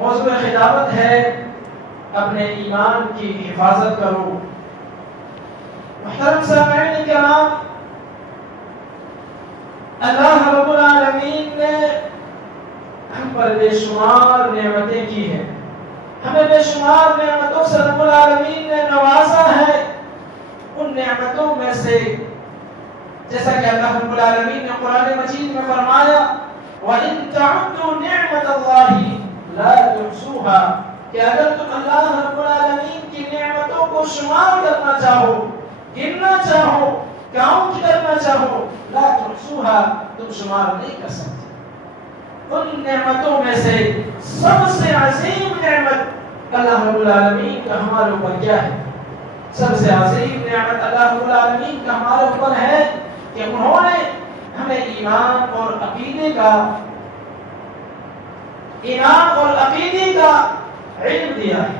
موضوع خطابت ہے اپنے ایمان کی حفاظت کرو۔ محترم سامعین کرام، اللہ رب العالمین نے ہم پر بے شمار نعمتیں کی ہیں، ہمیں بے شمار نعمتوں سے رب العالمین نے نوازا ہے۔ ان نعمتوں میں سے جیسا کہ اللہ رب العالمین نے قرآن مجید میں فرمایا وَإِن تَعُدُّوا نِعْمَةَ اللَّهِ لَا تُحْصُوهَا، کہ اگر تم اللہ رب العالمین کی نعمتوں کو شمار کرنا چاہو، گننا چاہو، کاؤنٹ کرنا چاہو، لا تحصوها، تم شمار نہیں کر سکتے۔ ان نعمتوں میں سے سب سے عظیم نعمت اللہ رب العالمین کا ہمارے اوپر کیا ہے؟ سب سے عظیم نعمت اللہ رب العالمین کا ہمارے اوپر ہے کہ انہوں نے ہمیں ایمان اور عقیدے کا علم دیا ہے،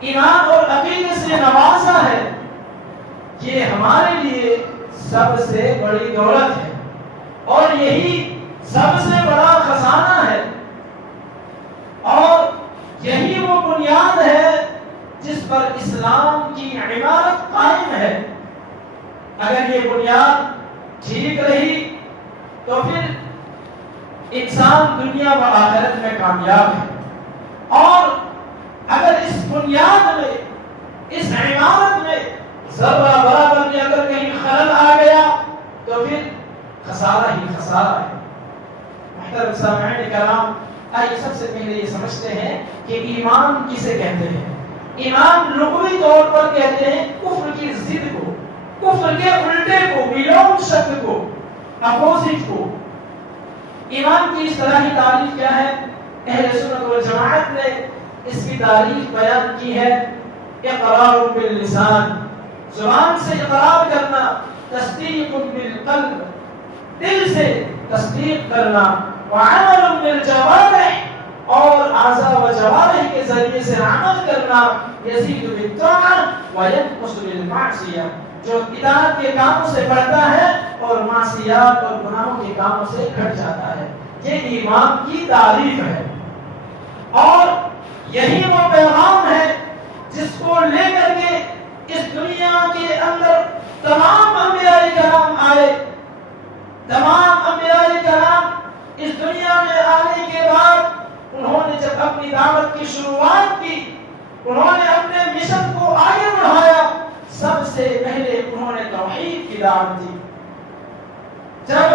ایمان اور عقیدے سے نوازا ہے۔ یہ ہمارے لیے سب سے بڑی دولت ہے اور یہی سب سے بڑا خزانہ ہے، اور یہی وہ بنیاد ہے جس پر اسلام کی عمارت قائم ہے۔ اگر یہ بنیاد ٹھیک رہی تو پھر انسان دنیا و آخرت میں کامیاب ہے، اور اگر اس بنیاد میں، اس عمارت میں ذرہ برابر میں اگر کہیں خلل آ گیا تو پھر خسارہ ہی خسارہ ہے۔ محترم سامعین کرام، آئیے سب سے پہلے یہ سمجھتے ہیں کہ ایمان کسے کہتے ہیں۔ ایمان لغوی طور پر کہتے ہیں کفر کی ضد کو، کفر کے الٹے کو، بیلونگ شبد کو، اپوزٹ کو۔ ایمان کی اصطلاحی تعریف کیا ہے؟ اہل سنت والجماعت نے اس کی تعریف بیان کی ہے اقرار باللسان، زبان سے اقرار کرنا، تصدیق بالقلب، دل سے تصدیق کرنا، وعمل بالجوارح، اور اعضاء و جوارح کے ذریعے سے عمل کرنا، یزید بالطاعۃ وینقص بالمعصیہ، جو اطاعت کے کاموں سے بڑھتا ہے اور معصیات اور گناہوں کے کاموں سے گھٹ جاتا ہے۔ یہ ایمان کی تعریف ہے، اور یہی وہ پیغام ہے جس کو لے کر کے اس دنیا کے اندر تمام انبیاء کرام آئے۔ تمام انبیاء کرام اس دنیا میں آنے کے بعد انہوں نے جب اپنی دعوت کی شروعات کی، انہوں نے اپنے مشن کو آگے بڑھایا، سب سے پہلے انہوں نے توحید کی دعوت دی۔ جب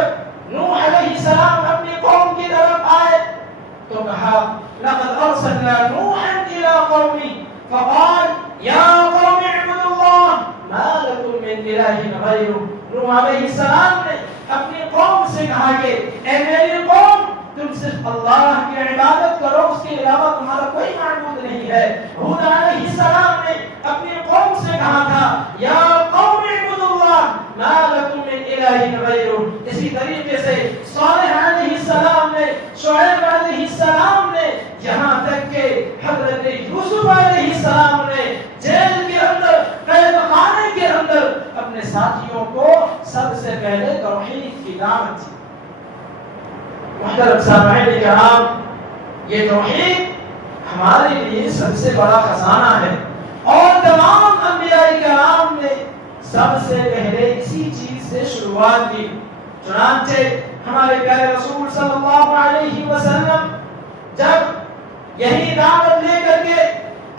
نوح علیہ السلام اپنی قوم کی طرف آئے تو کہا لقد ارسلنا نوحا الى قومه فقال یا قوم اعبدوا اللہ ما لکم من الہ غیرہ۔ نوح علیہ السلام نے اپنی قوم سے کہا کہ اے میری قوم، تم صرف اللہ کی عبادت کرو، اس کے علاوہ تمہارا کوئی معبود نہیں ہے۔ ہود علیہ السلام نے اپنی قوم سے کہا تھا یا قوم اعبدوا اللہ ما لکم من الہ غیرہ۔ اسی طریقے سے صالح علیہ السلام نے، شعیب علیہ السلام نے، یہاں تک کہ حضرت یوسف علیہ السلام نے جیل کے اندر، قید خانے کے اندر اپنے ساتھیوں کو سب سے پہلے توحید کی دعوت دی۔ محترم سامعین کرام، یہ توحید ہمارے لیے سب سے بڑا خزانہ ہے، اور تمام انبیاء کرام نے سب سے پہلے اسی چیز سے شروعات کی۔ چنانچہ ہمارے پیارے رسول صلی اللہ علیہ وسلم جب یہی دعوت لے کر کے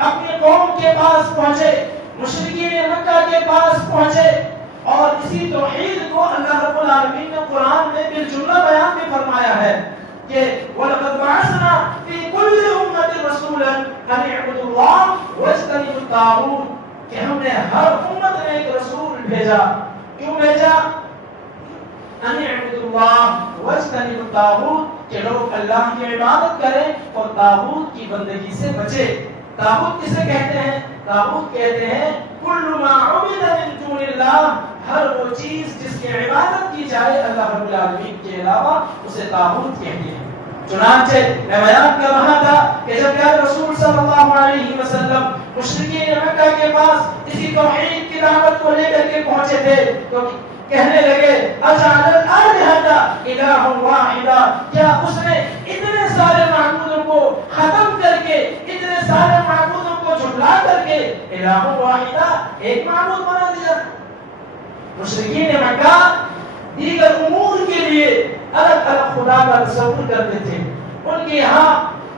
اپنی قوم کے پاس پہنچے، مشرکین مکہ کے پاس پہنچے، اور اسی توحید کو اللہ رب العالمین نے قرآن میں بالجملہ بیان میں فرمایا ہے کہ وَلَقَدْ بَعَثْنَا فِي كُلِّ أُمَّةٍ رَسُولًا أَنِ اعْبُدُوا اللَّهَ وَاجْتَنِبُوا الطَّاغُوتَ، کہ ہم نے ہر امت میں ایک رسول بھیجا۔ کیوں بھیجا؟ أَنِ اعْبُدُوا اللَّهَ وَاجْتَنِبُوا الطَّاغُوتَ، کہ لوگ اللہ کی عبادت کریں اور طاغوت کی بندگی سے بچے۔ طاغوت کسے کہتے ہیں؟ طاغوت کہتے ہیں کل ما عبد من دون اللہ، ہر وہ چیز جس کی عبادت کی جائے اللہ رب العالمین کے علاوہ، اسے طاغوت کہتے ہیں۔ چنانچہ میں بیان کر رہا تھا کہ جب پیارے رسول صلی اللہ علیہ وسلم مشرکین مکہ کے پاس اسی توحید کی دعوت کو لے کر کے پہنچے تھے تو کہنے لگے اجعل الآلہۃ الہ واحدہ، کیا اس نے اتنے سارے معبودوں کو ختم کر کے الہ واحدہ، ایک معبود بنا دیا۔ مشرکین مکہ دیگر امور کے لیے الگ الگ خدا کا تصور کرتے تھے۔ ان کے یہاں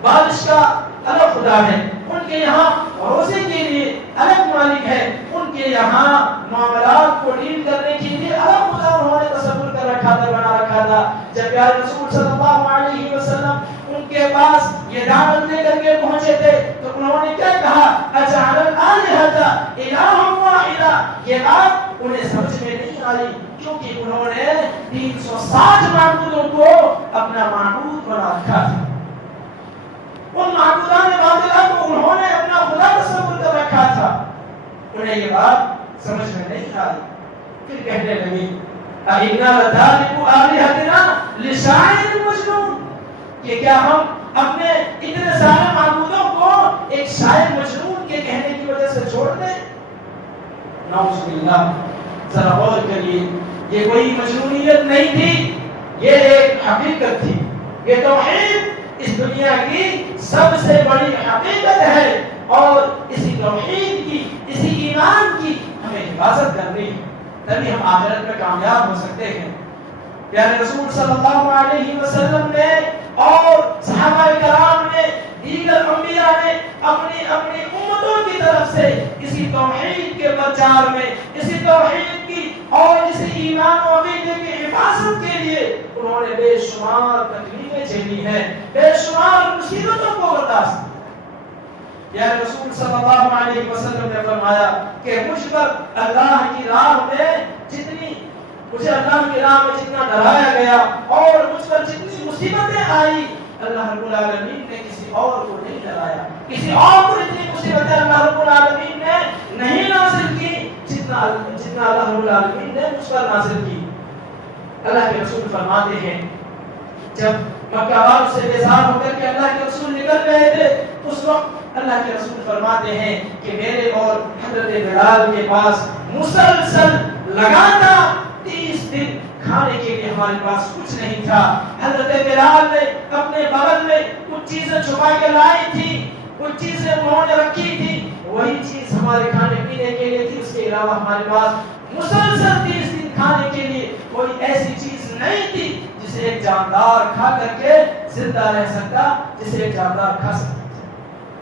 بارش کا الگ خدا ہے، ان کے یہاں روزے کے لیے الگ مالک ہے، ان کے یہاں معاملات کو ڈیل کرنے کے لیے الگ خدا انہوں نے تصور کر رکھا تھا، بنا رکھا تھا۔ جب پیارے رسول صلی اللہ علیہ وسلم ان کے پاس یہ دعوت لے کر کے پہنچے تھے تو انہوں نے کیا کہا؟ اجعل الآلہۃ الہا واحدا۔ یہ بات انہیں سمجھ میں نہیں آئی کیونکہ انہوں نے 360 معبودوں کو اپنا معبود بنا رکھا تھا۔ ان معبودان باطلہ کو انہوں نے اپنا خدا تصور کر رکھا تھا۔ انہیں یہ بات سمجھ میں نہیں آئی، پھر کہنے لگے اَإِنَّا لَتَارِكُو آلِهَتِنَا لِشَاعِرٍ مَجْنُونٍ، کہ کیا ہم اپنے اتنے سارے معبودوں کو ایک شاعر مجنون کے کہنے کی وجہ سے چھوڑ دیں؟ نعوذ باللہ۔ ذرا غور کریے، یہ کوئی مجنونیت نہیں تھی، یہ ایک حقیقت تھی۔ یہ توحید اس دنیا کی سب سے بڑی حقیقت ہے اور اسی توحید کی، اسی ایمان کی ہمیں حفاظت کرنی ہے، تبھی ہم آخرت میں کامیاب ہو سکتے ہیں۔ پیارے رسول صلی اللہ علیہ وسلم نے اور صحابہ کرام نے، دیگر انبیاء نے اپنی اپنی امتوں کی طرف سے اسی توحید کے پرچار میں، اسی توحید کی اور اسی ایمان و عقیدے کی حفاظت کے لیے انہوں نے بے شمار تکلیفیں جھیلی ہیں، بے شمار مصیبتوں کو برداشت کیا۔ رسول صلی اللہ علیہ وسلم نے فرمایا کہ مجھ پر اللہ کی راہ میں مجھے اللہ کی راہ میں جتنا ڈرایا گیا اور مجھ پر جتنی مصیبتیں آئی، اللہ رب العالمین نے کسی اور کو نہیں ڈرایا، کسی اور کو اتنی مصیبتیں اللہ رب العالمین نے نہیں نازل کی جتنا اللہ رب العالمین نے مجھ پر نازل کی۔ اللہ کے رسول فرماتے ہیں جب مکہ والوں سے بیزار ہو کر کے اللہ کے رسول نکل گئے تھے، اس وقت اللہ کے رسول فرماتے ہیں کہ میرے اور حضرت بلال کے پاس مسلسل لگاتار 30 دن کھانے کے لیے ہمارے پاس کچھ نہیں تھا۔ حضرت بلال نے اپنے بغل میں کچھ چیزیں چھپا کے لائی تھی، کچھ چیزیں انہوں نے رکھی تھی، وہی چیز ہمارے کھانے پینے کے لیے تھی، اس کے علاوہ ہمارے پاس مسلسل 30 دن کھانے کے لیے کوئی ایسی چیز نہیں تھی جسے ایک جاندار کھا کر کے زندہ رہ سکتا، جسے ایک جاندار کھا سکتا۔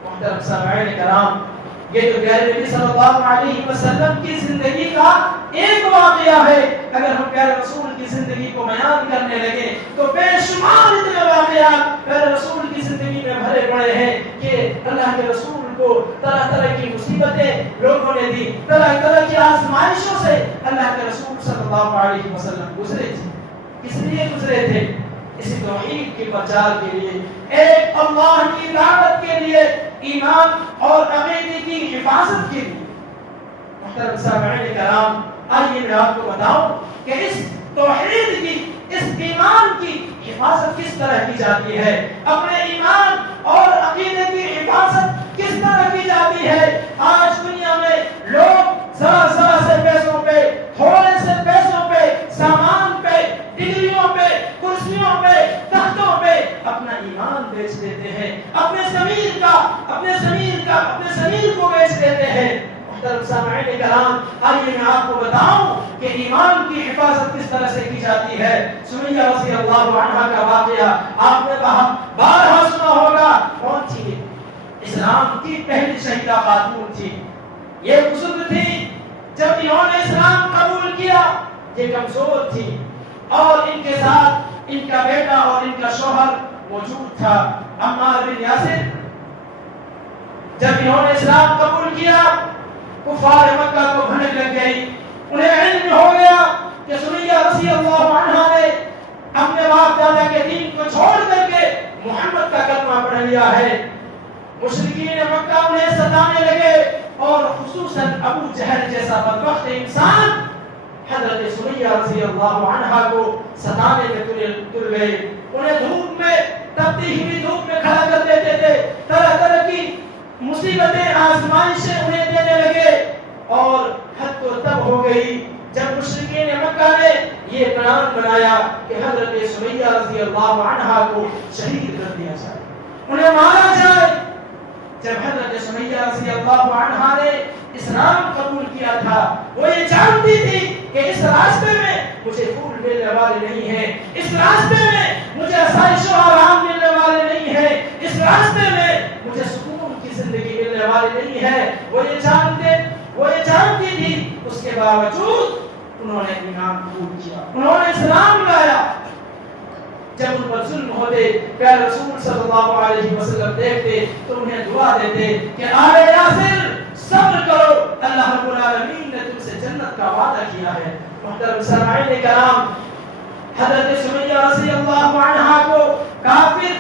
محترم سامعین کرام، یہ تو پیارے نبی صلی اللہ علیہ وسلم کی زندگی کا ایک واقعہ ہے۔ اگر ہم پیارے رسول کی زندگی کو بیان کرنے لگے تو بے شمار اتنے واقعات پیارے رسول کی زندگی میں بھرے پڑے ہیں کہ اللہ کے رسول کو طرح طرح کی مصیبتیں لوگوں نے دی، طرح طرح کی آزمائشوں سے اللہ کے رسول صلی اللہ علیہ وسلم گزرے تھے۔ کس لیے گزرے تھے؟ اسی توحید کے پرچار کے لیے، ایک اللہ کی دعوت کے لیے، ایمان اور عقیدے کی حفاظت کے لیے۔ محترم سامعین کرام، آئیے میں آپ کو بتاؤں کہ اس توحید کی، اس ایمان کی حفاظت کس طرح کی جاتی ہے، اپنے ایمان اور عقیدے کی حفاظت کس طرح کی جاتی ہے۔ آج دنیا میں لوگ ذرا ذرا سے پیسوں پہ، تھوڑے سے پیسوں پہ، سامان پہ، ڈگریوں پہ، کرسیوں پہ، تختوں پہ اپنا ایمان بیچ دیتے ہیں، اپنے ضمیر کو بیچ دیتے ہیں۔ محترم سامعین کرام، آئیے میں آپ کو بتاؤں کہ ایمان کی حفاظت کس طرح سے کی جاتی ہے۔ سمیہ رضی اللہ عنہا کا واقعہ آپ نے بارہا سنا ہوگا۔ کون تھی؟ اسلام کی پہلی شہیدہ خاتون تھی۔ یہ بزرگ تھی، جب انہوں نے اسلام قبول کیا یہ کمزور تھی اور ان کے ساتھ ان کا بیٹا اور ان کا شوہر موجود تھا، عمار بن یاسر۔ جب انہوں نے اسلام قبول کیا کفار مکہ کو بھنک لگ گئی، انہیں علم ہو گیا کہ سمیہ رضی اللہ عنہا نے اپنے باپ دادا کے دین کو چھوڑ کر کے محمد کا کلمہ پڑھ لیا ہے۔ مشرکین مکہ انہیں ستانے لگے اور خصوصاً ابو جہل جیسا بدبخت انسان حضرت سمیہ رضی اللہ عنہا کو ستانے میں تل گئے۔ انہیں دھوپ میں، تپتی ہوئی دھوپ میں کھڑا کر دیتے تھے، طرح طرح کی مصیبتیں، آزمائشیں انہیں دینے لگے اور حد تو تب ہو گئی جب مشرکین مکہ نے یہ پلان بنایا کہ حضرت سمیہ رضی اللہ عنہا کو شہید کر دیا جائے، انہیں مارا جائے۔ جب حضرت سمیہ رضی اللہ عنہا نے اسلام قبول کیا تھا، وہ یہ جانتی تھی کہ اس راستے میں مجھے پھول ملنے والے نہیں ہیں، اس راستے میں مجھے آسائش و آرام ملنے والے نہیں ہیں، اس راستے میں مجھے سکون کی زندگی ملنے والی نہیں ہے، وہ یہ جانتی تھی، اس کے باوجود انہوں نے ایمان قبول کیا، انہوں نے اسلام لایا۔ جب ان پر ظلم ہوتے پیارے رسول صلی اللہ علیہ وسلم دیکھتے تو انہیں دعا دیتے کہ آل یاسر صبر کرو، اللہ رب العالمین نے تم سے جنت کا وعدہ کیا ہے۔ محترم سامعین کرام، حضرت سمیہ رضی اللہ عنہا کو کافر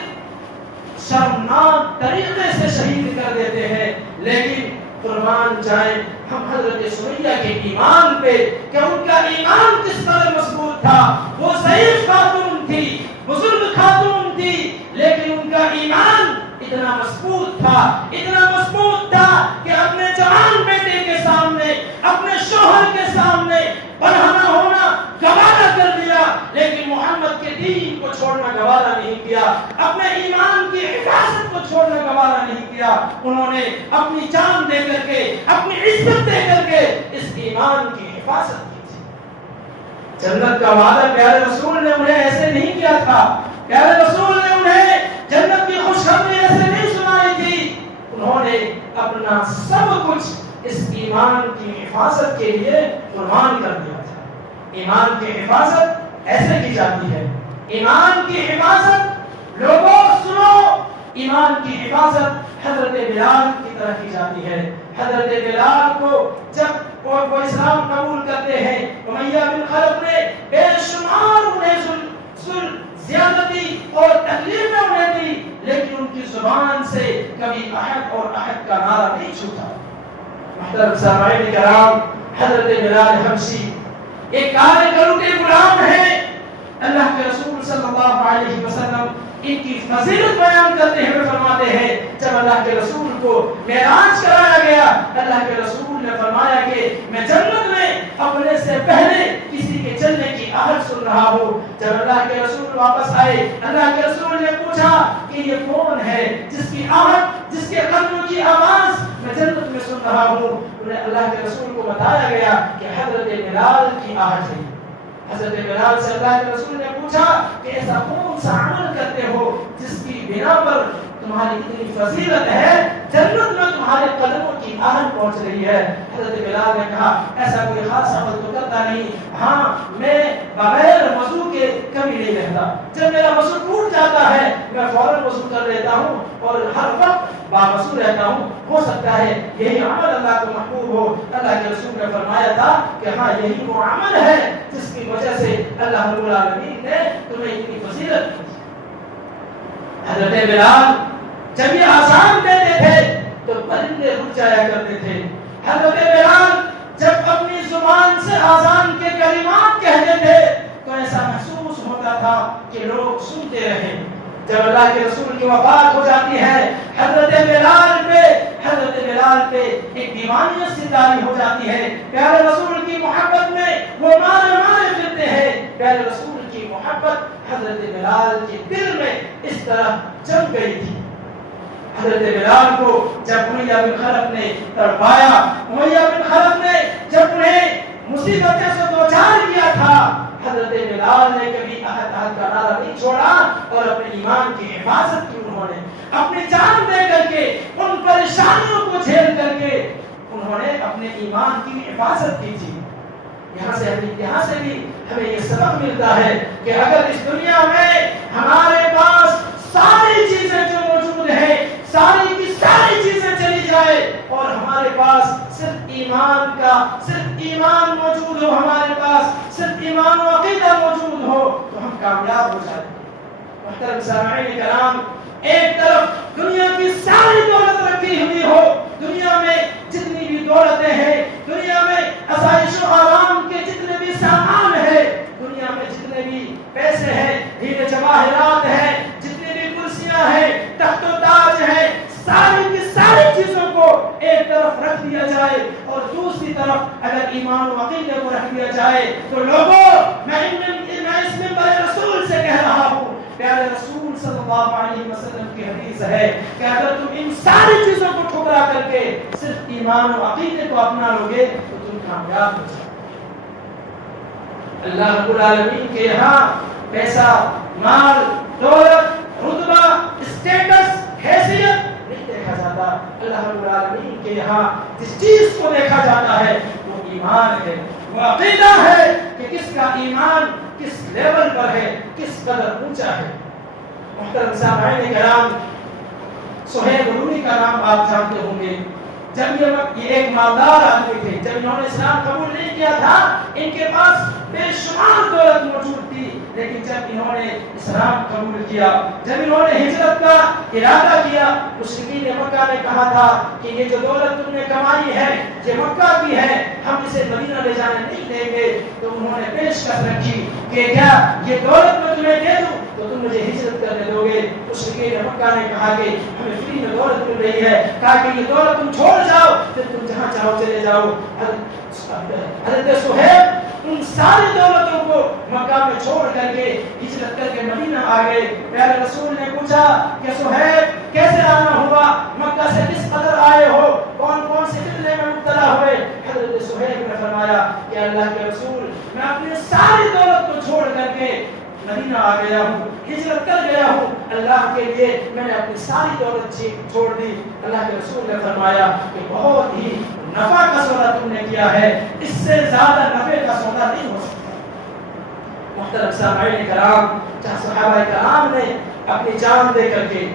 شرمناک طریقے سے شہید کر دیتے ہیں، لیکن قربان جائیں ہم حضرت سمیہ کے ایمان پہ کہ ان کا ایمان کس قدر مضبوط تھا۔ وہ ضعیف خاتون تھی، بزرگ خاتون تھی، لیکن ان کا ایمان اتنا مضبوط تھا کہ اپنے جوان بیٹے کے سامنے، اپنے شوہر کے سامنے برہنہ ہونا گوارا کر دیا، لیکن محمد کے دین کو چھوڑنا گوارا نہیں کیا، اپنے ایمان کی حفاظت کو چھوڑنا گوارا نہیں کیا۔ انہوں نے اپنی جان دے کر کے، اپنی عزت دے کر کے اس ایمان کی حفاظت کی تھی۔ جنت کا وعدہ پیارے رسول نے انہیں ایسے نہیں کیا تھا، پیارے رسول نے انہیں جنت کی خوشخبری ایسے نہیں سنائی تھی، انہوں نے اپنا سب کچھ اس ایمان کی حفاظت کے لیے قربان کر دیا تھا۔ ایمان کی حفاظت ایسے کی جاتی ہے، ایمان کی حفاظت لوگوں سنو، ایمان کی حفاظت حضرت بلال کی طرح کی جاتی ہے۔ حضرت بلال کو جب وہ اسلام قبول کرتے ہیں، امیہ بن خلف نے بے شمار انہیں زیادتی اور تکلیفیں انہیں دی، لیکن ان کی زبان سے کبھی احد اور احد کا نعرہ نہیں چھوٹا۔ محترم سامعین کرام، حضرت بلال حبشی ایک کالے کلو کے غلام ہیں، اللہ کے رسول صلی اللہ علیہ وسلم ان کی فضیلت بیان کرتے ہوئے فرماتے ہیں، جب اللہ کے رسول کو معراج کرایا گیا، اللہ کے رسول نے فرمایا کہ میں جنت میں اپنے سے پہلے کسی کے چلنے کی آہٹ سن رہا ہوں۔ جب اللہ کے رسول واپس آئے، اللہ کے رسول نے پوچھا کہ یہ کون ہے جس کی آہٹ، جس کے قدموں کی آواز میں جنت میں سن رہا ہوں؟ انہیں اللہ کے رسول کو بتایا گیا کہ حضرت بلال کی آہٹ ہے۔ حضرت بلال سے اللہ کے رسول نے پوچھا کہ ایسا کون سا عمل کرتے ہو جس کی بنا پر تمہاری اتنی فضیلت ہے، جنت میں تمہارے قدموں کی آہٹ پہنچ رہی ہے؟ حضرت بلال نے کہا ایسا کوئی خاص عمل تو کرتا نہیں، ہاں میں بغیر وضو کے کبھی نہیں رہتا، جب میرا وضو ٹوٹ جاتا ہے میں فوراً وضو کر لیتا ہوں اور ہر وقت باوضو رہتا ہوں، ہو سکتا ہے یہی عمل اللہ کو محبوب ہو۔ اللہ کے رسول نے فرمایا تھا کہ ہاں یہی وہ عمل ہے جس کی وجہ سے اللہ رب العالمین نے تمہیں اتنی فضیلت دی۔ حضرت بلال جب یہ آزان دیتے تھے تو پرندے رک جایا کرتے تھے۔ حضرت بلال جب اپنی زبان سے آزان کے کلمات کہتے تھے تو ایسا محسوس ہوتا تھا کہ لوگ سنتے رہے۔ جب اللہ کے رسول کی وفات ہو جاتی ہے، حضرت بلال پہ ایک دیوانیت سی طاری ہو جاتی ہے۔ پیارے رسول کی محبت میں وہ مارے پھرتے ہیں۔ پیارے رسول کی محبت حضرت بلال کے دل میں اس طرح جم گئی تھی۔ حضرت بلال کو جب امیہ بن خلف نے تڑپایا، امیہ بن خلف نے جب انہیں مصیبتیں سے دوچار کیا تھا، حضرت بلال نے کبھی احد کا نعرہ نہیں چھوڑا اور اپنے ایمان کی حفاظت کی۔ انہوں نے اپنی جان دے کر کے، ان پریشانیوں کو جھیل کر کے انہوں نے اپنے ایمان کی حفاظت کی تھی۔ یہاں سے بھی ہمیں یہ سبق ملتا ہے کہ اگر اس دنیا میں ہمارے پاس ساری چیزیں جو موجود ہیں، ساری کی ساری چیزیں چلی جائے اور ہمارے پاس صرف ایمان موجود ہو، ہمارے پاس صرف ایمان و عقیدہ موجود ہو تو ہم کامیاب ہو جائیں۔ محترم سامعین کرام، ایک طرف دنیا کی ساری دولت رکھی ہوئی ہو، دنیا میں جتنی بھی دولتیں ہیں، دنیا میں آسائش و آرام کے جتنے بھی سامان ہیں، دنیا میں جتنے بھی پیسے ہیں، ہیرے جواہرات ہیں، جتنی بھی کرسیاں ہیں، تخت و تاج ہیں، ساری کی ساری چیزوں کو ایک طرف رکھ دیا جائے اور دوسری طرف اگر ایمان و عقیدے کو رکھ دیا جائے تو لوگوں، میں اس منبر رسول سے کہہ رہا ہوں، پیارے رسول صلی اللہ علیہ وسلم کی حدیث ہے کہ اگر تم ان ساری چیزوں کو ٹھکرا کر کر کے صرف ایمان و عقیدے کو اپنا لوگے تو تم کامیاب ہو جاؤ۔ اللہ رب العالمین کے یہاں پیسہ، مال، دولت، رتبہ، اسٹیٹس، حیثیت نہیں دیکھا جاتا۔ اللہ رب العالمین کے یہاں جس چیز کو دیکھا جاتا ہے وہ ایمان ہے، وہ عقیدہ ہے کہ کس کا ایمان کس لیول پر ہے، کس قدر اونچا ہے۔ محترم سامعین کرام، سہیب رومی کا نام آپ جانتے ہوں گے۔ جب یہ ایک مالدار آدمی تھے، جب انہوں نے اسلام قبول نہیں کیا تھا، ان کے پاس بے شمار دولت موجود تھی، لیکن جب انہوں نے اسلام قبول کیا، جب انہوں نے ہجرت کا ارادہ کیا، مشرکین مکہ نے کہا تھا کہ یہ جو دولت تم نے کمائی ہے یہ مکہ کی ہے، ہم اسے مدینہ لے جانے نہیں دیں گے۔ تو انہوں نے پیشکش رکھی کہ کیا یہ دولت میں تمہیں دے دوں تو تم مجھے ہجرت کرنے دو گے؟ مشرکین مکہ نے کہا کہ ہمیں فری میں دولت مل رہی ہے، کہا کہ یہ دولت تم چھوڑ جاؤ، پھر تم جہاں چاہو چلے جاؤ۔ حضرت صہیب ان ساری دولتوں کو مکہ میں چھوڑ کر کے ہجرت کر کے مدینہ آ گئے۔ پیارے رسول نے پوچھا کہ صہیب کیسے آنا ہوا، مکہ سے کس قدر آئے ہو، کون کون سے فتنے میں مبتلا ہوئے؟ حضرت صہیب نے فرمایا کہ اللہ کے رسول میں اپنی ساری دولت کو چھوڑ کر کے مدینہ آ گیا ہوں، ہجرت کر گیا ہوں، اللہ کے لیے میں نے اپنی ساری دولت چھوڑ دی۔ اللہ کے رسول نے فرمایا کہ بہت ہی نفع کا سودا تم نے کیا ہے، اس سے زیادہ نفع کا سودا نہیں ہو سکتا۔ محترم سامعین کرام، جہاں صحابہ کرام نے اپنی جان دے کر کے،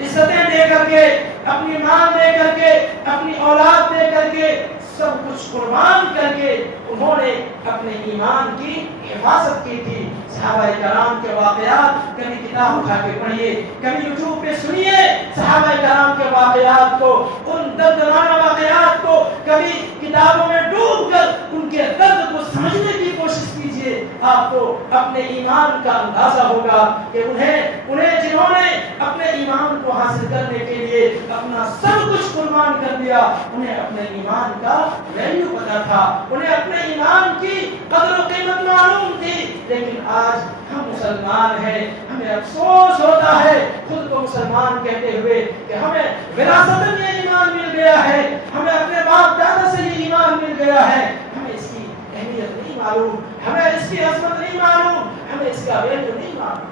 عزتیں دے کر کے، اپنی مال دے کر کے، اپنی اولاد دے کر کے، سب کچھ قربان کر کے انہوں نے اپنے ایمان کی حفاظت کی تھی۔ صحابہ کرام کے واقعات کبھی کتاب اٹھا کے پڑھیے، کبھی یوٹیوب پہ سنیے صحابہ کرام کے واقعات کو، ان دردناک واقعات کو کبھی کتابوں میں ڈوب کر ان کے درد کو سمجھنے کی کوشش کیجیے۔ آپ کو اپنے ایمان کا اندازہ ہوگا کہ انہیں جنہوں نے اپنے ایمان کو حاصل کرنے کے لیے اپنا سب کچھ قربان کر دیا، انہیں اپنے ایمان کا ویلیو پتا تھا، انہیں اپنے ایمان کی قدر و قیمت معلوم تھی۔ لیکن آج ہم مسلمان ہیں، ہمیں افسوس ہوتا ہے خود کو مسلمان کہتے ہوئے کہ ہمیں وراثتاً یہ ایمان مل گیا ہے، ہمیں اپنے باپ دادا سے یہ ایمان مل گیا ہے، ہمیں اس کی اہمیت نہیں معلوم، ہمیں اس کی عظمت نہیں معلوم، ہمیں اس کا ویلیو نہیں معلوم۔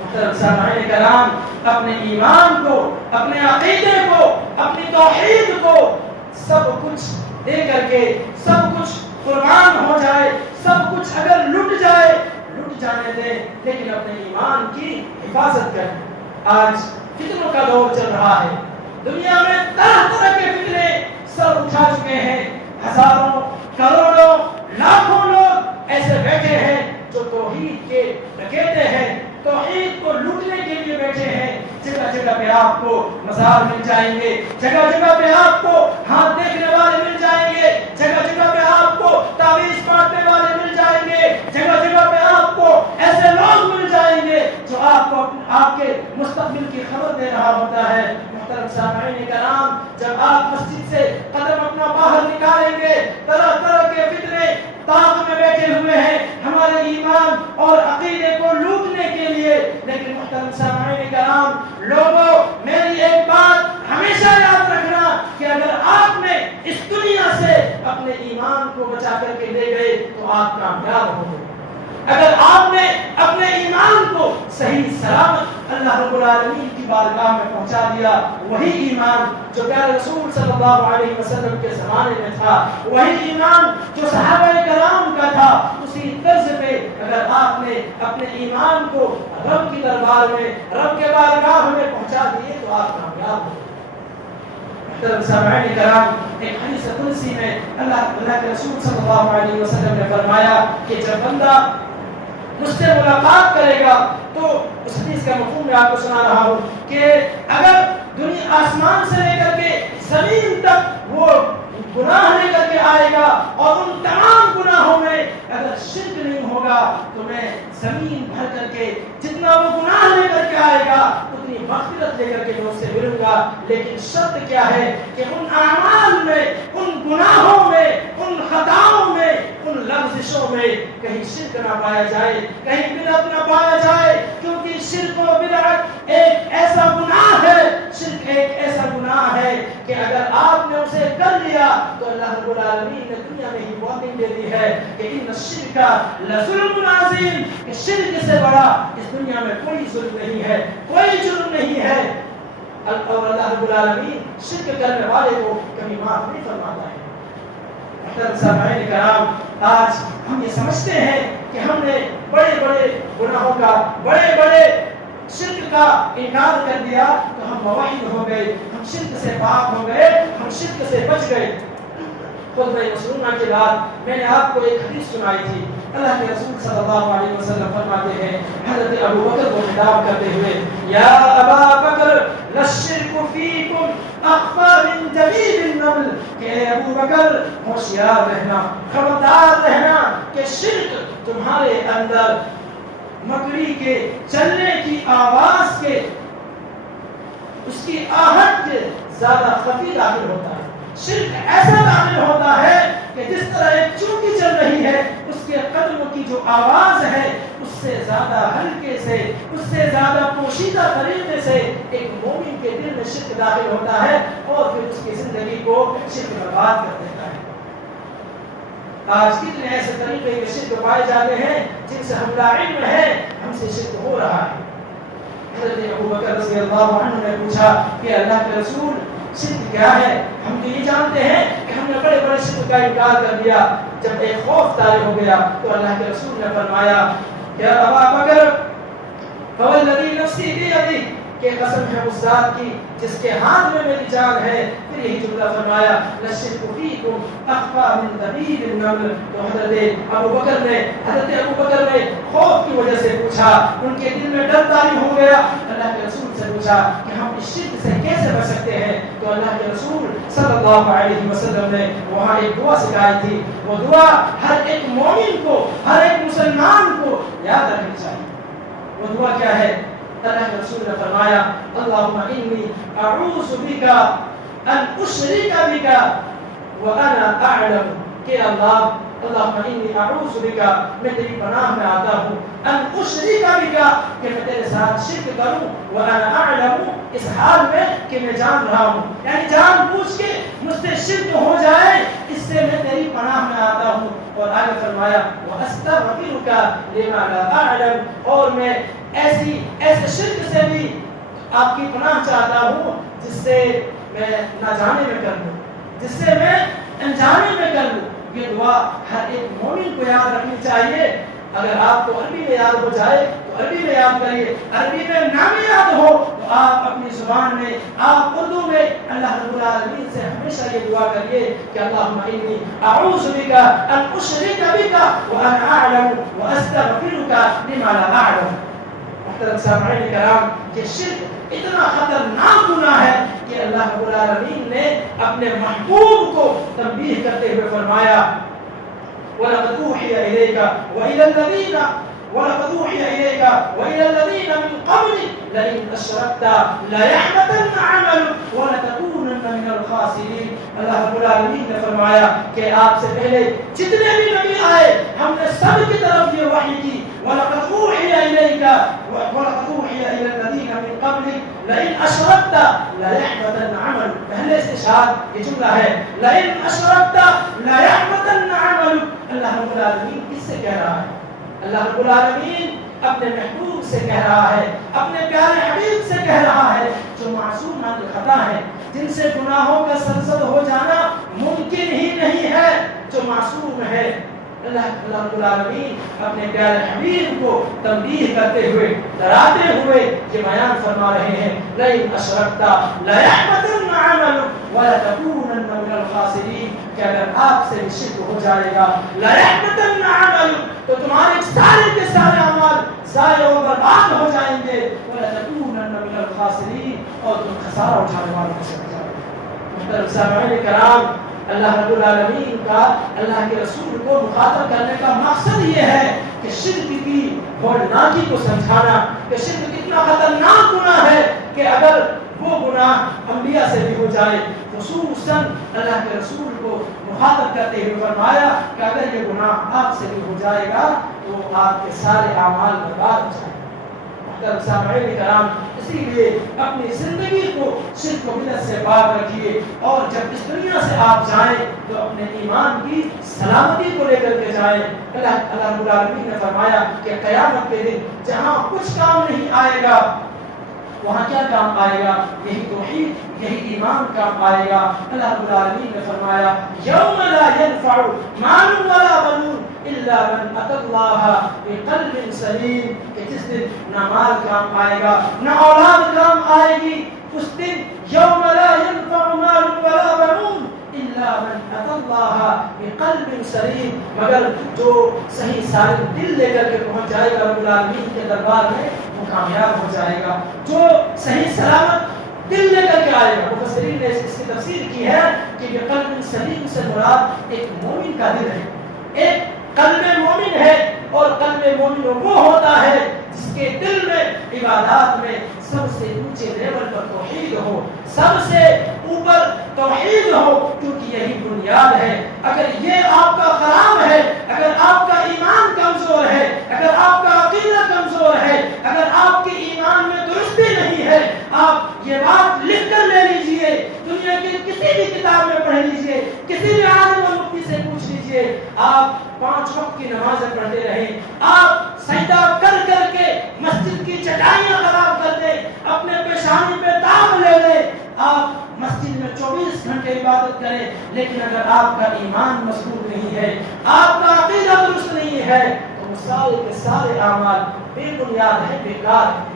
محترم سامعین کرام، اپنے ایمان کو، اپنے عقیدے کو، اپنی توحید کو سب کچھ دے کر کے، سب کچھ قربان ہو جائے، سب کچھ اگر لٹ جائے لٹ جانے دیں، لیکن اپنے ایمان کی حفاظت کریں۔ آج فتنوں کا دور چل رہا ہے، دنیا میں طرح طرح کے فتنے سر اٹھا چکے ہیں، ہزاروں، کروڑوں، لاکھوں لوگ ایسے بیٹھے ہیں جو توحید کے ڈکیتے ہیں، توحید کو لوٹنے کے لیے بیٹھے ہیں۔ جگہ جگہ پہ آپ کو مزار مل جائیں گے، جگہ جگہ پہ آپ کو ہاتھ دیکھنے والے مل جائیں گے، جگہ جگہ پہ آپ کو تعویذ بانٹنے والے مل جائیں گے، جگہ جگہ پہ آپ کو ایسے لوگ مل جائیں گے جو آپ کو آپ کے مستقبل کی خبر دے رہا ہوتا ہے۔ محترم سامعین کرام، جب آپ مسجد سے قدم اپنا باہر نکالیں گے، طرح طرح کے فتنے طاق میں بیٹھے ہوئے ہیں ہمارے ایمان اور عقیدے کو لوٹنے کے لیے۔ لیکن محترم سامعین کرام، لوگوں میری ایک بات ہمیشہ یاد رکھنا کہ اگر آپ نے اس دنیا سے اپنے ایمان کو بچا کر کے لے گئے تو آپ کامیاب ہوں گے۔ اگر آپ نے اپنے ایمان کو صحیح سلامت اللہ رب العالمین کی بارگاہ میں پہنچا دیا، وہی ایمان جو پیارے رسول صلی اللہ علیہ وسلم کے زمانے میں تھا، وہی ایمان جو صحابہ کرام کا تھا، اسی طرز پہ اگر آپ نے اپنے ایمان کو رب کی دربار میں، رب کے بارگاہ میں پہنچا دیے تو آپ کامیاب ہوں۔ محترم سامعین کرام، ایک حدیث قدسی میں اللہ کے رسول صلی اللہ علیہ وسلم نے فرمایا کہ جب بندہ مجھ سے ملاقات کرے گا تو اس حدیث کا مفہوم میں آپ کو سنا رہا ہوں کہ اگر دنیا آسمان سے لے کر کے زمین تک وہ گناہ لے کر کے آئے گا اور ان تمام گناہوں میں اگر شرک نہیں ہوگا تو میں زمین بھر کر کے جتنا وہ گناہ لے کر کے آئے گا اتنی مغفرت لے کر کے میں اس سے ملوں گا۔ لیکن شرط کیا ہے کہ ان اعمال میں، ان گناہوں میں ان خطاؤں میں، ان لغزشوں میں کہیں شرک نہ پایا جائے، کہیں بدعت نہ پایا جائے، کیونکہ شرک و بدعت ایک ایسا گناہ ہے، شرک ایک ایسا گناہ ہے کہ اگر آپ نے اسے کر لیا تو اللہ رب العالمین نے دنیا میں ہی وارننگ دے دی ہے کہ ان الشرک لظلم عظیم، کہ شرک سے بڑا اس دنیا میں کوئی ظلم نہیں ہے، کوئی جرم نہیں ہے، اور اللہ رب العالمین شرک کرنے والے کو کبھی معاف نہیں فرماتا ہے۔ محترم سامعین کرام، آج ہم یہ سمجھتے ہیں کہ ہم نے بڑے بڑے گناہوں کا، بڑے بڑے شرک کا انکار کر دیا تو ہم موحد ہو گئے، ہم شرک سے پاک ہو گئے، ہم شرک سے بچ گئے۔ خطبہ مسنونہ کے بعد میں نے آپ کو ایک حدیث سنائی تھی، اللہ کے رسول صلی اللہ علیہ وسلم فرماتے ہیں حضرت ابو بکر کو خطاب کرتے ہوئے، یا ابا بکر للشرک فیکم اخفی من دبیب النمل، کہ اے ابو بکر ہوشیار رہنا، خبردار رہنا کہ شرک تمہارے اندر مکڑی کے چلنے کی آواز کے، اس کی آہٹ کے زیادہ خفی داخل ہوتا ہے۔ شرک ایسا داخل ہوتا ہے کہ جس طرح ایک چونٹی چل رہی ہے، اس کے قدم کی جو آواز ہے اس سے زیادہ ہلکے سے، اس سے زیادہ پوشیدہ طریقے سے ایک مومن کے دل میں شرک داخل ہوتا ہے اور پھر اس کی زندگی کو شرک برباد کر دیتا ہے۔ آج کتنے ایسے طریقے کے شرک پائے جاتے ہیں جن سے ہم لا علم ہیں، ہم سے شرک ہو رہا ہے۔ حضرت ابو بکر رضی اللہ عنہ نے پوچھا کہ اللہ کے رسول شرک کیا ہے؟ ہم تو یہ جانتے ہیں کہ ہم نے بڑے بڑے شرک کا انکار کر دیا۔ جب ایک خوف طاری ہو گیا تو اللہ کے رسول نے فرمایا کہ ابا بکر فوالذی نفسی بیدہ، کہ قسم ہے اس ذات کی جس کے ہاتھ میں میری جان ہے، پھر یہی جملہ فرمایا للشرک فیکم اخفی من دبیب النمل۔ تو حضرت ابو بکر نے خوف کی وجہ سے پوچھا، ان کے دل میں ڈر طاری ہو گیا، اللہ کے رسول سے پوچھا کہ ہم اس شرک سے کیسے بچ سکتے ہیں؟ تو اللہ کے رسول صلی اللہ علیہ وسلم نے وہاں ایک دعا سکھائی تھی، وہ دعا ہر ایک مومن کو، ہر ایک مسلمان کو یاد رکھنی چاہیے۔ وہ دعا کیا ہے؟ اللہ کے رسول نے فرمایا اللہم انی اعوذ بک ان اشرک بک وانا اعلم، کہ اللہم انی اعوذ بک، میں تیری پناہ میں آتا ہوں، ان اشرک بک، کہ میں تیرے ساتھ شرک کروں، وانا اعلم، اس حال میں کہ میں جان رہا ہوں، یعنی جان بوجھ کے مجھ سے شرک ہو جائے اس سے میں تیری پناہ میں آتا ہوں۔ اور آگے فرمایا واستغفرک لما لا اعلم، اور میں ایسے شرک سے بھی آپ کی پناہ چاہتا ہوں جس سے میں نہ جانے میں کر لوں، جس سے میں انجانے میں کر لوں۔ یہ دعا ہر ایک مومن کو یاد رکھنی چاہیے۔ اگر آپ کو عربی میں یاد ہو جائے تو عربی میں یاد کریے، عربی میں نہ بھی یاد ہو تو آپ اپنی زبان میں، آپ اردو میں اللہ رب العالمین سے ہمیشہ یہ دعا کریے کہ اللہم انی اعوذ بک ان اشرک بک وانا اعلم واستغفرک لما لا اعلم۔ محترم سامعین کرام، یہ شرک اتنا خطرناک گناہ ہے کہ اللہ رب العالمین نے اپنے محبوب کو تنبیہ کرتے ہوئے فرمایا وَلَقَدْ أُوحِيَ إِلَيْكَ وَإِلَى الَّذِينَ مِنْ قَبْلِكَ لَئِنْ أَشْرَكْتَ لَيَحْبَطَنَّ عَمَلُكَ وَلَتَكُونَنَّ مِنَ الْخَاسِرِينَ۔ اللہ رب العالمین نے فرمایا کہ آپ سے پہلے جتنے بھی نبی آئے ہم نے سب کی طرف یہ وحی کی، وَلَقَدْ أُوحِيَ إِلَيْكَ وَلَقَدْ أُوحِيَ إِلَى الَّذِينَ مِنْ قَبْلِكَ لَئِنْ أَشْرَكْتَ لَيَحْبَطَنَّ عَمَلُكَ۔ پہلے استشہاد یہ جملہ ہے، لَئِنْ أَشْرَكْتَ لَيَحْبَطَنَّ عَمَلُكَ۔ اللہ رب العالمین کس سے کہہ رہا ہے؟ اللہ رب العالمین اپنے محبوب سے کہہ رہا ہے، اپنے پیارے حبیب سے کہہ رہا ہے جو معصوم عن خطا ہے، جن سے گناہوں کا سرزد ہو جانا ممکن ہی نہیں ہے، جو معصوم ہے۔ اللہ رب العالمین اپنے پیارے حبیب کو تنبیہ کرتے ہوئے، ڈراتے ہوئے یہ بیان فرما رہے ہیں لئن اشرکت لیحبطن عملک ولتکونن من الخاسرین، کہ اگر آپ سے شرک ہو جائے گا لیحبطن عملک تو تمہارے سارے کے سارے اعمال ضائع و برباد ہو جائیں گے، ولتکونن من الخاسرین، اور تم خسارہ اٹھانے والوں میں سے ہو جائے گے۔ محترم سامعین کرام، اللہ رب العالمین کا اللہ کے رسول کو مخاطب کرنے کا مقصد یہ ہے کہ شرک کی ہولناکی کو سمجھانا، کہ شرک کتنا خطرناک گناہ ہے کہ اگر وہ گناہ انبیاء سے بھی ہو جائے. خصوصاً اللہ کے رسول کو مخاطب کرتے ہوئے فرمایا کہ اگر یہ گناہ آپ سے بھی ہو جائے گا تو آپ کے سارے اعمال برباد ہو جائیں گے. محترم سامعین کرام، اسی لیے اپنی زندگی کو شرک و بدعت سے پاک رکھیے، اور جب اس دنیا سے آپ جائیں تو اپنے ایمان کی سلامتی کو لے کر کے جائیں. اللہ رب العالمین نے فرمایا کہ قیامت کے دن جہاں کچھ کام نہیں آئے گا وہاں کیا کام آئے گا؟ یہی توحید، یہی ایمان کام آئے گا. اللہ رب العالمین نے فرمایا یوم لا ينفع مال ولا بنون الا من اتى الله بقلب سلیم، کہ جس دن نہ مال کام آئے گا نہ اولاد کام آئے گی. اس دن یوم لا ينفع مال ولا بنون الا من اتى الله بقلب سلیم، مگر جو صحیح سالم دل لے کر کے پہنچ جائے گا رب العالمین کے دربار میں وہ کامیاب ہو جائے گا. جو صحیح سلامت دل لے کر کے آئے گا. مفسرین نے اس کی تفسیر کی ہے کہ یہ قلب سلیم سے مراد ایک مومن کا دل ہے. ایک قلب مومن ہے، اور قلب مومن وہ ہوتا ہے جس کے دل میں عبادات میں سب سے اونچے لیول پر توحید ہو، سب سے اوپر توحید ہو، کیونکہ یہی بنیاد ہے. اگر یہ آپ کا خراب ہے، اگر آپ کا ایمان کمزور ہے، اگر آپ کا عقیدہ کمزور ہے، اگر آپ کے ایمان میں درستی نہیں ہے، آپ یہ بات لکھ کر لے لیجئے، دنیا کی کسی بھی کتاب میں پڑھ لیجئے، کسی بھی عالم و مفتی سے پوچھ لیجئے، آپ 5 وقت کی نمازیں پڑھتے رہیں، آپ سجدہ کر کر کے مسجد کی چٹائیاں خراب کر دیں، اپنے پیشانی پہ داغ لے لیں، آپ مسجد میں 24 گھنٹے عبادت کریں، لیکن اگر آپ کا ایمان مضبوط نہیں ہے، آپ کا عقیدہ درست نہیں ہے، تو سارے کے سارے اعمال بے بنیاد ہیں، بیکار ہیں.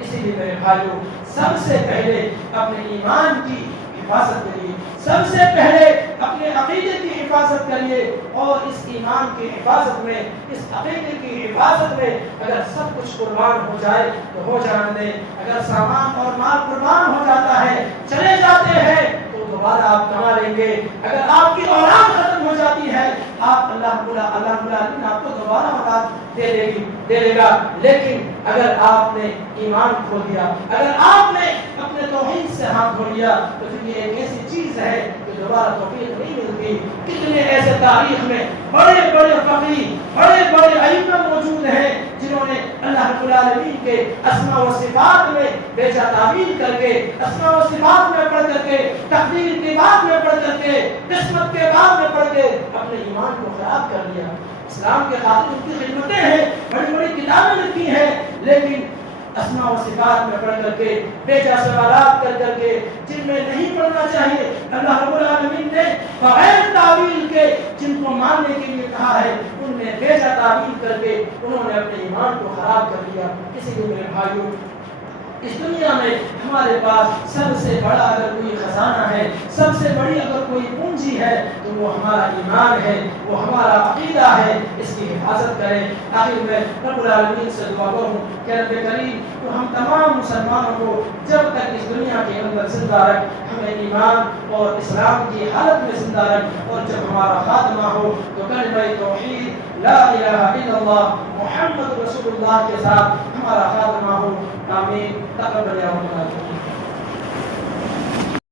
اسی لیے میرے بھائیوں، سب سے پہلے اپنے ایمان کی حفاظت کریے، سب سے پہلے اپنے عقیدے کی حفاظت کریے، اور اس ایمان کی حفاظت میں، اس عقیدے کی حفاظت میں اگر سب کچھ قربان ہو جائے تو ہو جانے دیں. اگر سامان اور مال قربان ہو جاتا ہے، چلے جاتے ہیں، تو دوبارہ آپ کما لیں گے. اگر آپ کی اولاد ختم ہو جاتی ہے، آپ اللہ العالمین آپ کو دوبارہ اولاد دے دے گا. لیکن اگر آپ نے ایمان کھو دیا، اگر آپ نے اپنے توحید سے ہاتھ دھو لیا، تو پھر یہ ایک ایسی چیز ہے کہ دوبارہ توفیق نہیں ملتی. کتنے ایسے تاریخ میں بڑے بڑے فقیر، بڑے بڑے ائمہ موجود ہیں جنہوں نے اللہ رب العالمین کے اسماء و صفات میں بیجا تعویل کر کے، اسماء و صفات میں پڑھ کر کے، تقدیر کی بات میں پڑھ کر کے، قسمت کے بات میں پڑھ کے اپنے ایمان کو خراب کر لیا. اسلام کے خاطر ان کی خدمتیں ہیں، بڑی بڑی کتابیں لکھی ہیں، لیکن اسماء و صفات میں پڑھ کر کے، بیجا سوالات کر کر کے، جن میں نہیں پڑھنا چاہیے. اللہ رب العالمین نے بغیر تعویل کے جن کو ماننے کے لیے کہا ہے، ان نے بیجا تعویل کر کے انہوں نے اپنے ایمان کو خراب کر دیا. اسی لیے میرے بھائیوں، اس دنیا میں ہمارے پاس سب سے بڑا اگر کوئی خزانہ ہے، سب سے بڑی اگر کوئی پونجی ہے، تو وہ ہمارا ایمان ہے، وہ ہمارا عقیدہ ہے. اس کی حفاظت کریں. آخر میں رب العالمین سے دعا کروں کہ رب کریم تو ہم تمام مسلمانوں کو جب تک اس دنیا کے اندر زندہ رکھ، ہمیں ایمان اور اسلام کی حالت میں زندہ رکھ، اور جب ہمارا خاتمہ ہو تو کلمہ توحید لا الہ الا اللہ محمد رسول اللہ کے ساتھ ہمارا خاتمہ ہو. آمین. تقبل یا رب العالمین.